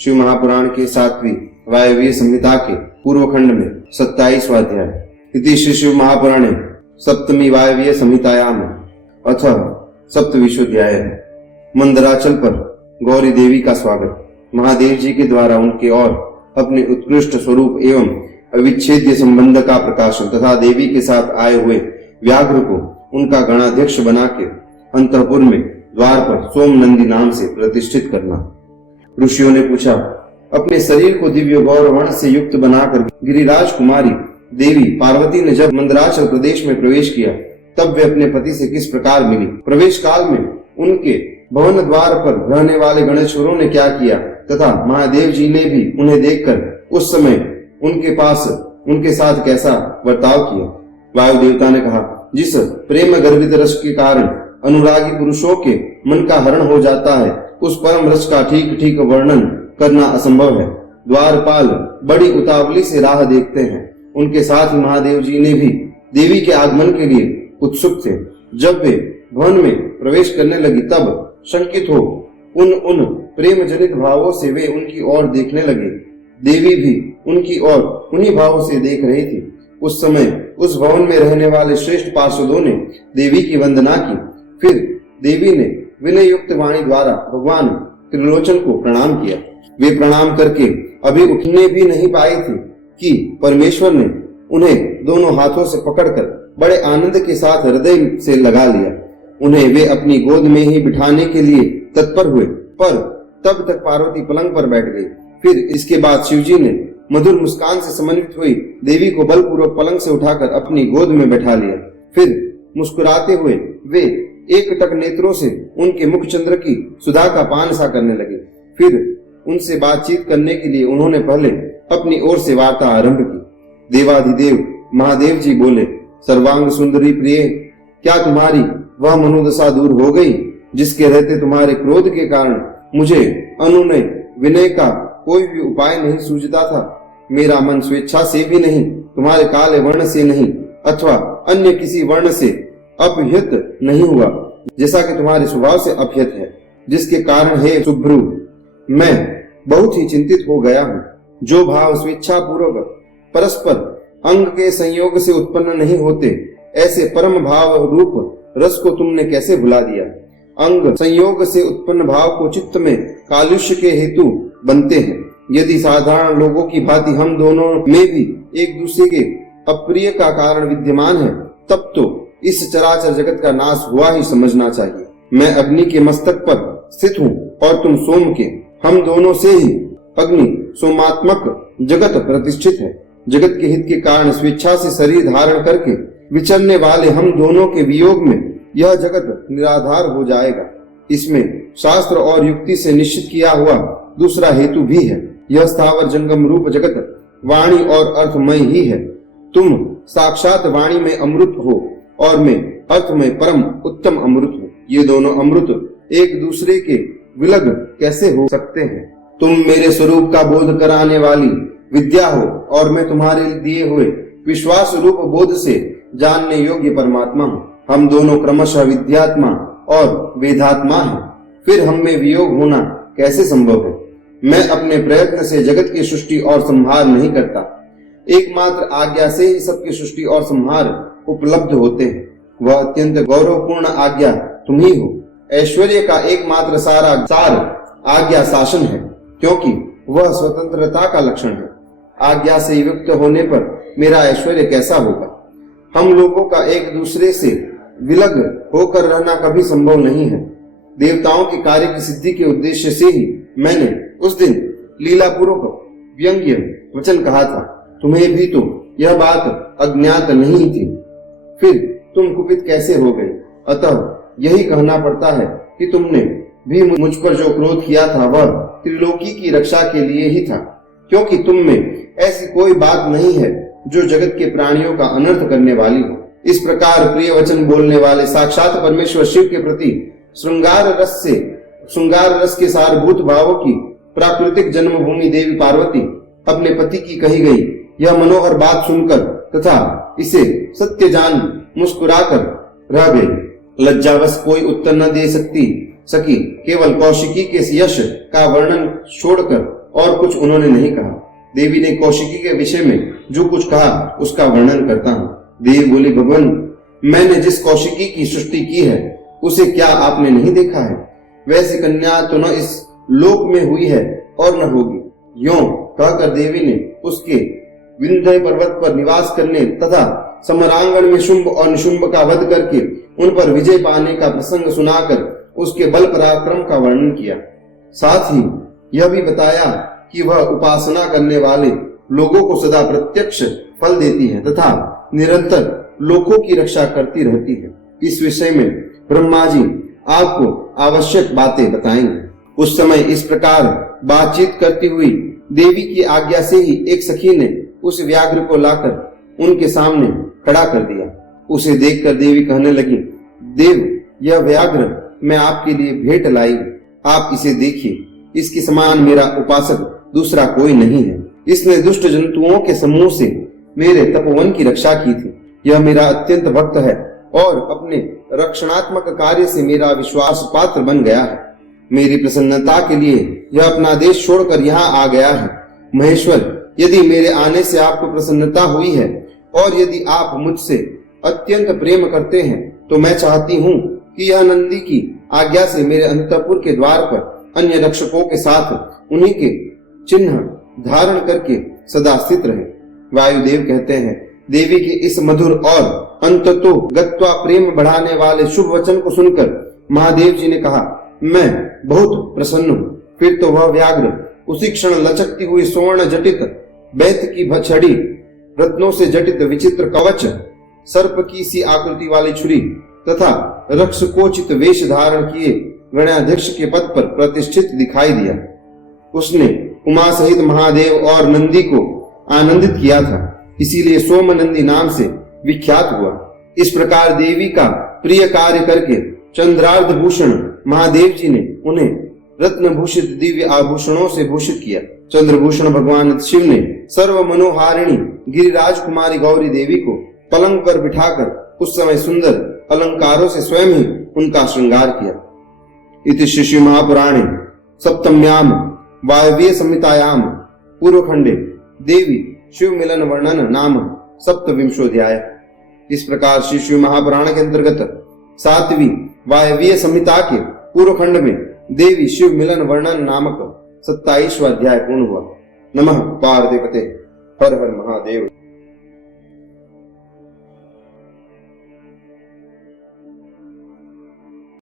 शिव महापुराण के 7वीं वायव्य संहिता के पूर्व खंड में 27वां अध्याय। इति श्री शिव महापुराणे सप्तमी वायव्य संहितायाम अथ सप्तविंशोऽध्याय। मंदराचल पर गौरी देवी का स्वागत। महादेव जी के द्वारा उनके और अपने उत्कृष्ट स्वरूप एवं अविच्छेद्य संबंध का प्रकाशन तथा देवी के साथ आए हुए व्याघ्र को उनका गणाध्यक्ष बना के अंतःपुर में द्वार पर सोमनंदी नाम से प्रतिष्ठित करना। ऋषियों ने पूछा, अपने शरीर को दिव्य गौर वर्ण से युक्त बनाकर गिरिराज कुमारी देवी पार्वती ने जब मंदराचल प्रदेश में प्रवेश किया तब वे अपने पति से किस प्रकार मिली, प्रवेश काल में उनके भवन द्वार पर रहने वाले गणेश्वरों ने क्या किया तथा महादेव जी ने भी उन्हें देखकर उस समय उनके साथ कैसा बर्ताव किया। वायु देवता ने कहा, जिस प्रेम गर्भित रस के कारण अनुरागी पुरुषों के मन का हरण हो जाता है उस परम रस का ठीक ठीक वर्णन करना असंभव है। द्वारपाल बड़ी उतावली से राह देखते हैं। उनके साथ महादेव जी ने भी देवी के आगमन के लिए उत्सुक थे। जब वे भवन में प्रवेश करने लगी तब शंकित हो उन प्रेम जनित भावों से वे उनकी ओर देखने लगे। देवी भी उनकी ओर उन्हीं भावों से देख रही थी। उस समय उस भवन में रहने वाले श्रेष्ठ पार्षदों ने देवी की वंदना की। फिर देवी ने विनय युक्त वाणी द्वारा भगवान त्रिलोचन को प्रणाम किया। वे प्रणाम करके अभी उठने भी नहीं पाए थे कि परमेश्वर ने उन्हें दोनों हाथों से पकड़कर बड़े आनंद के साथ हृदय से लगा लिया। उन्हें वे अपनी गोद में ही बिठाने के लिए तत्पर हुए, पर तब तक पार्वती पलंग पर बैठ गई। फिर इसके बाद शिवजी ने मधुर मुस्कान से समन्वित हुई देवी को बलपूर्वक पलंग से उठाकर अपनी गोद में बैठा लिया। फिर मुस्कुराते हुए वे एकटक नेत्रों से उनके मुख चंद्र की सुधा का पान सा करने लगे। फिर उनसे बातचीत करने के लिए उन्होंने पहले अपनी ओर से वार्ता आरंभ की। देवाधिदेव महादेव जी बोले, सर्वांग सुंदरी प्रिय, क्या तुम्हारी वह मनोदशा दूर हो गई जिसके रहते तुम्हारे क्रोध के कारण मुझे अनुनय विनय का कोई भी उपाय नहीं सूझता था। मेरा मन स्वेच्छा से भी नहीं, तुम्हारे काले वर्ण से नहीं अथवा अन्य किसी वर्ण से अपहृत नहीं हुआ, जैसा कि तुम्हारे स्वभाव से अपहृत है, जिसके कारण हे शुभ्रू मैं बहुत ही चिंतित हो गया हूँ। जो भाव स्वेच्छा पूर्वक परस्पर अंग के संयोग से उत्पन्न नहीं होते, ऐसे परम भाव रूप रस को तुमने कैसे भुला दिया। अंग संयोग से उत्पन्न भाव को चित्त में कालुष्य के हेतु बनते हैं। यदि साधारण लोगों की भांति हम दोनों में भी एक दूसरे के अप्रिय का कारण विद्यमान है, तब तो इस चराचर जगत का नाश हुआ ही समझना चाहिए। मैं अग्नि के मस्तक पर स्थित हूँ और तुम सोम के, हम दोनों से ही अग्नि सोमात्मक जगत प्रतिष्ठित है। जगत के हित के कारण स्वेच्छा से शरीर धारण करके विचरने वाले हम दोनों के वियोग में यह जगत निराधार हो जाएगा। इसमें शास्त्र और युक्ति से निश्चित किया हुआ दूसरा हेतु भी है। यह स्थावर जंगम रूप जगत वाणी और अर्थमय ही है। तुम साक्षात वाणी में अमृत हो और मैं अर्थ में परम उत्तम अमृत हूँ। ये दोनों अमृत एक दूसरे के विलग कैसे हो सकते हैं। तुम मेरे स्वरूप का बोध कराने वाली विद्या हो और मैं तुम्हारे दिए हुए विश्वास रूप बोध से जानने योग्य परमात्मा हूँ। हम दोनों क्रमशः विद्यात्मा और वेदात्मा हैं। फिर हम में वियोग होना कैसे संभव है। मैं अपने प्रयत्न से जगत की सृष्टि और संहार नहीं करता। एकमात्र आज्ञा से ही सबकी सृष्टि और संहार उपलब्ध होते हैं। वह अत्यंत गौरवपूर्ण आज्ञा तुम ही हो। ऐश्वर्य का एकमात्र सार आज्ञा शासन है, क्योंकि वह स्वतंत्रता का लक्षण है। आज्ञा से युक्त होने पर मेरा ऐश्वर्य कैसा होगा। हम लोगों का एक दूसरे से विलग होकर रहना कभी संभव नहीं है। देवताओं के कार्य की सिद्धि के उद्देश्य से ही मैंने उस दिन लीला पूर्वक व्यंग्य वचन कहा था। तुम्हें भी तो यह बात अज्ञात नहीं थी, फिर तुम कुपित कैसे हो गए। अतः यही कहना पड़ता है कि तुमने भी मुझ पर जो क्रोध किया था वह त्रिलोकी की रक्षा के लिए ही था, क्योंकि तुम में ऐसी कोई बात नहीं है जो जगत के प्राणियों का अनर्थ करने वाली हो। इस प्रकार प्रिय वचन बोलने वाले साक्षात परमेश्वर शिव के प्रति श्रृंगार रस के सारभूत भावों की प्राकृतिक जन्मभूमि देवी पार्वती अपने पति की कही गई यह मनोहर बात सुनकर तथा इसे सत्य जान मुस्कुराकर रह गई। लज्जावश कोई उत्तर न दे सकी। केवल कौशिकी के यश का वर्णन छोड़कर और कुछ उन्होंने नहीं कहा। देवी ने कौशिकी के विषय में जो कुछ कहा उसका वर्णन करता हूँ। देव बोली, भगवान, मैंने जिस कौशिकी की सृष्टि की है उसे क्या आपने नहीं देखा है? वैसी कन्या तो न इस लोक में हुई है और न होगी। यों कहकर देवी ने उसके विंध्य पर्वत पर निवास करने तथा समरांगण में शुंभ और निशुंभ का वध करके उन पर विजय पाने का प्रसंग सुनाकर उसके बल पराक्रम का वर्णन किया। साथ ही यह भी बताया कि वह उपासना करने वाले लोगों को सदा प्रत्यक्ष फल देती है तथा निरंतर लोगों की रक्षा करती रहती है। इस विषय में ब्रह्मा जी आपको आवश्यक बातें बताएंगे। उस समय इस प्रकार बातचीत करती हुई देवी की आज्ञा से ही एक सखी ने उस व्याघ्र को लाकर उनके सामने खड़ा कर दिया। उसे देखकर देवी कहने लगी, देव, यह व्याघ्र मैं आपके लिए भेंट लाई हूं। आप इसे देखिए, इसके समान मेरा उपासक दूसरा कोई नहीं है। इसने दुष्ट जंतुओं के समूह से मेरे तपोवन की रक्षा की थी। यह मेरा अत्यंत भक्त है और अपने रक्षणात्मक कार्य से मेरा विश्वास पात्र बन गया है। मेरी प्रसन्नता के लिए यह अपना देश छोड़कर यहाँ आ गया है। महेश्वर, यदि मेरे आने से आपको प्रसन्नता हुई है और यदि आप मुझसे अत्यंत प्रेम करते हैं तो मैं चाहती हूँ कि यह नंदी की आज्ञा से मेरे अंतःपुर के द्वार पर अन्य रक्षकों के साथ उन्हीं के चिन्ह धारण करके सदा स्थित रहे। वायुदेव कहते हैं, देवी के इस मधुर और अंततो गत्वा प्रेम बढ़ाने वाले शुभ वचन को सुनकर महादेव जी ने कहा, मैं बहुत प्रसन्न हूँ। फिर तो वह व्याघ्र उसी क्षण लचकती हुई स्वर्ण जटित बैत की छड़ी, रत्नों से जटित विचित्र कवच, सर्प की सी आकृति वाली छुरी तथा रक्षकोचित वेश धारण किए गणाध्यक्ष के पद पर प्रतिष्ठित दिखाई दिया। उसने उमा सहित महादेव और नंदी को आनंदित किया था, इसीलिए सोमनंदी नाम से विख्यात हुआ। इस प्रकार देवी का प्रिय कार्य करके चंद्रार्ध भूषण महादेव जी ने उन्हें रत्न भूषित दिव्य आभूषणों से भूषित किया। चंद्रभूषण भगवान शिव ने सर्व मनोहारिणी गिरिराज कुमारी गौरी देवी को पलंग पर बिठाकर उस समय सुंदर अलंकारों से स्वयं ही उनका श्रृंगार किया। इति श्री महापुराणे सप्तम्याम वायव्य संहितायाम पूर्वखंडे देवी शिव मिलन वर्णन नाम सप्तविंशोऽध्याय। इस प्रकार श्री शिव महापुराण के अंतर्गत 7वीं वायव्य संहिता के पूर्व खंड में देवी शिव मिलन वर्णन नामक 27वां अध्याय पूर्ण हुआ। नमः पार्वती पते, हर हर महादेव।